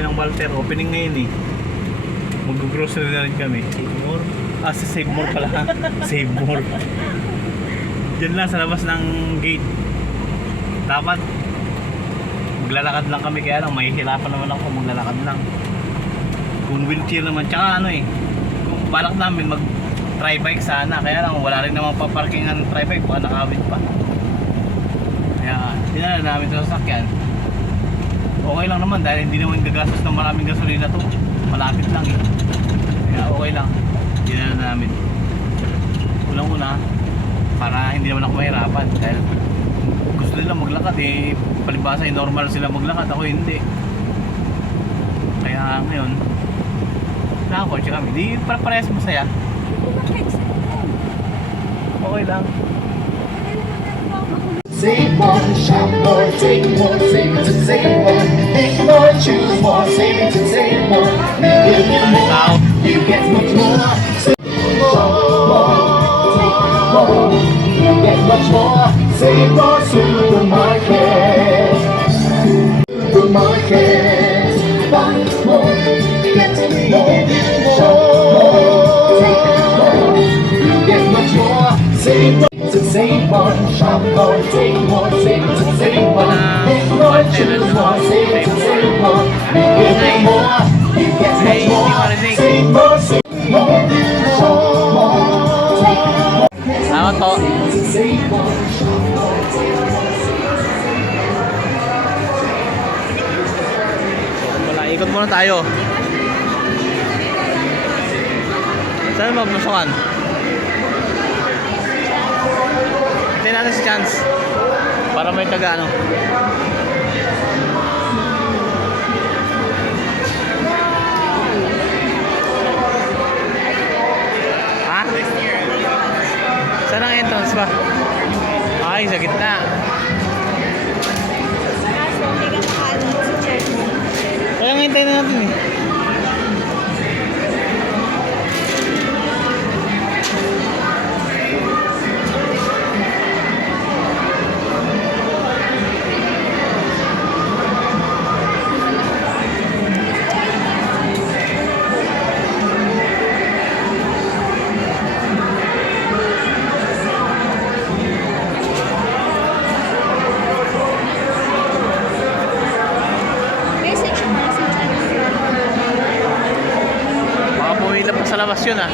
kami ng Walter. Opening ngayon eh. Mag-grocery na rin kami. Save more. Ah, sa Save More pala. Save More. Diyan lang sa labas ng gate. Dapat maglalakad lang kami, kaya lang mahihirapan naman ako maglalakad lang. Kung wheelchair naman, tsaka ano eh, kung balak namin mag tri-bike sana, kaya lang wala rin naman paparkingan ng tri-bike, baka nakawit pa. Kaya dinala namin sa sasakyan. Okay lang naman dahil hindi naman gagastos ng maraming gasolina to. Malapit lang eh. Kaya okay lang. Dinala namin. Unang-una, para hindi naman ako mahirapan dahil gusto nila maglakad eh. Palibasa eh, normal sila maglakad, ako hindi. Kaya ngayon, nakakotse kami. Di parehas masaya. Okay lang. Save more, shop more, take more, save it to save more. Think more, choose more, save it to save more. Give you more, you get much more. Save more, take more, you get much more. Save more, supermarket. Supermarket. Buy more, get more. Shop more, take more, you get much more. Save more. To save more, shop more, take more, save to save more. Think more, choose more, save to save more. You get more, you get much more. Save more, save more, shop more, take more. Salamat po. To save more, shop more, take more. Wala, ikot muna tayo. Saan ba masukan? Hintayin natin si Chance para may taga ano. Ha? Saan ang entrance ba? Ay, sa gitna. Kaya nga hintayin na natin eh. Sa labas yun ah.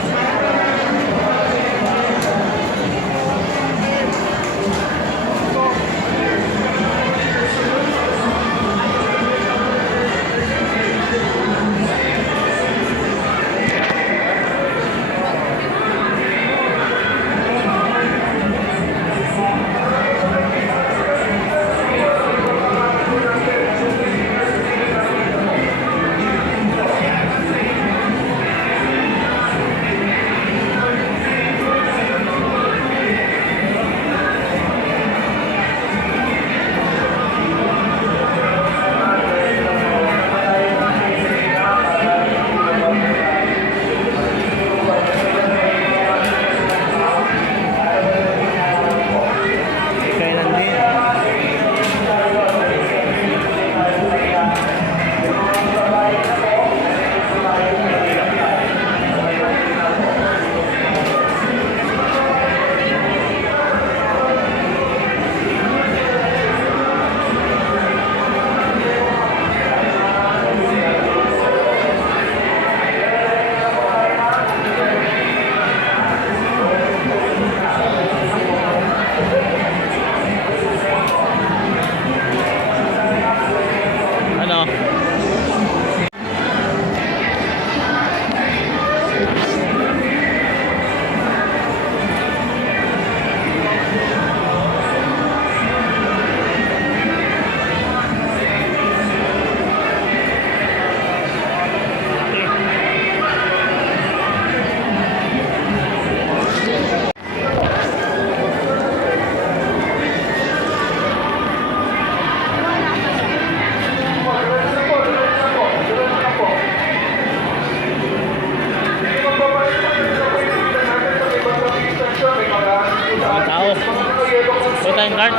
tayong card?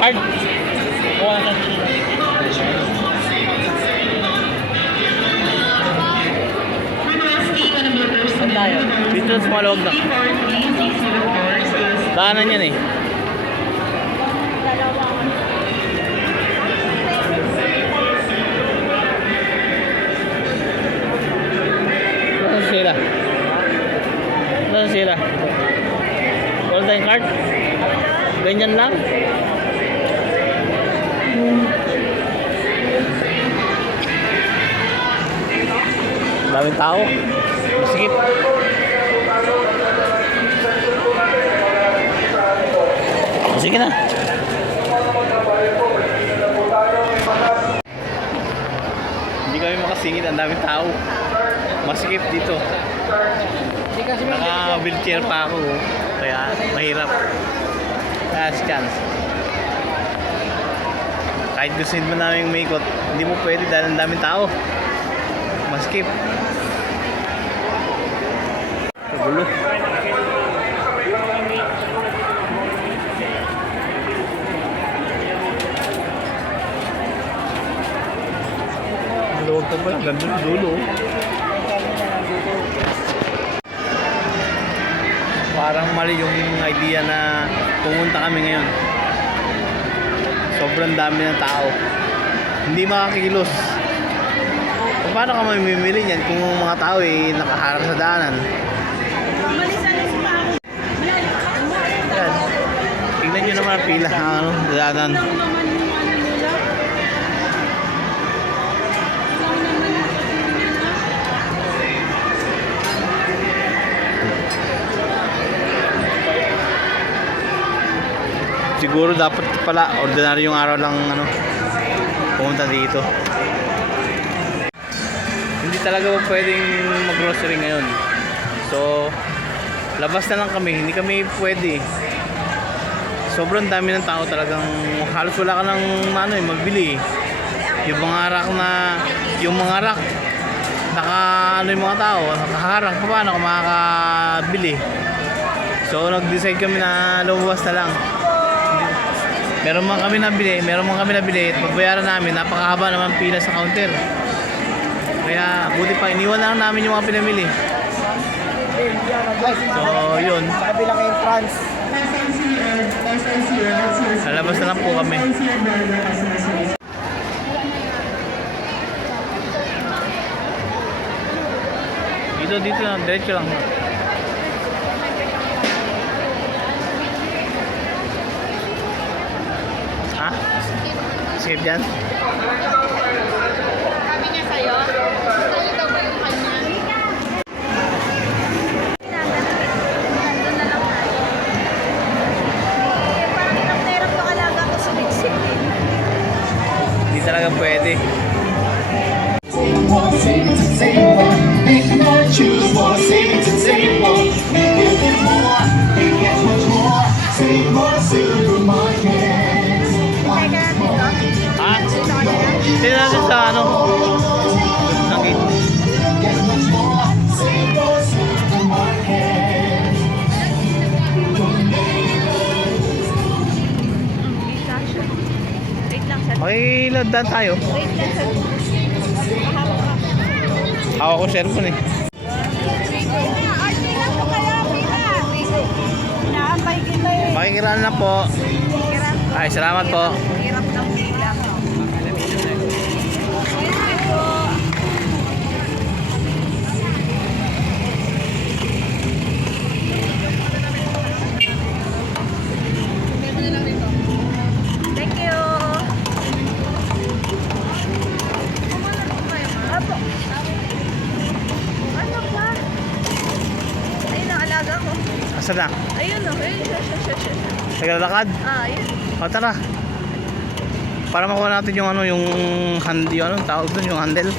Card? Kuha natin. tayo. Dito sa maluwag na. Daanan yan eh. Nasaan sila? Nasaan sila? Wala tayong card? Ganyan lang? Daming tao. Masikip. Sige na. Hindi kami makasingit. Ang daming tao. Masikip dito. Naka-wheelchair pa ako. Kaya mahirap. Last chance. Kahit gusto mo namin umikot, hindi mo pwede dahil ang daming tao. Maskip. Kagulo. Luwag ka pala. Ganda ng dulo. Parang mali yung idea na pumunta kami ngayon. Sobrang dami ng tao. Hindi makakilos. Paano ka mamimili niyan kung mga tao nakaharap sa daanan? Yan. Tingnan nyo naman ang pila ng daanan. Siguro dapat pala ordinaryong araw lang pumunta dito. Hindi talaga pwedeng mag-grocery ngayon. So, labas na lang kami. Hindi kami pwede. Sobrang dami ng tao talagang halos wala ka ng mabili. Yung mga rack yung mga tao, nakaharang pa paano kung makakabili. So, nag-decide kami na lumabas na lang. Meron man kami nabili at pagbayaran namin, napakahaba naman pila sa counter. Kaya buti pa, iniwan lang namin yung mga pinamili. So, yun. Sa kabilang entrance. Lalabas na lang po kami. Dito lang, diretso lang. Ha? Escape dyan? Sabi niya sa'yo, sa'yo daw ba yung kanya? Nandun na lang tayo. Parang ilang terang yung alaga ko sumiksik eh. Hindi talaga pwede. Save more, save it to save more. Make more, choose more, save it to save more. We give it more, we get much more. Save more, supermarket. Hintay ka natin to? Ha? Dito ka na? Tignan natin sa Sa gate. Get much more, save more, supermarket. Wait lang sir. Makiladaan tayo. Wait lang sir. Mahawak ka. Hawak ko cellphone eh. Inaambay kita eh. Makikiraan na po. Hirap. Ay, salamat po. Hirap ng pila. Thank you. Apo. Ano ba? Ayun ang alaga ko. Asan na? Ayun o. Ayun siya. Naglalakad? Ayun. O tara. Para makuha natin yung yung tawag doon, yung handle.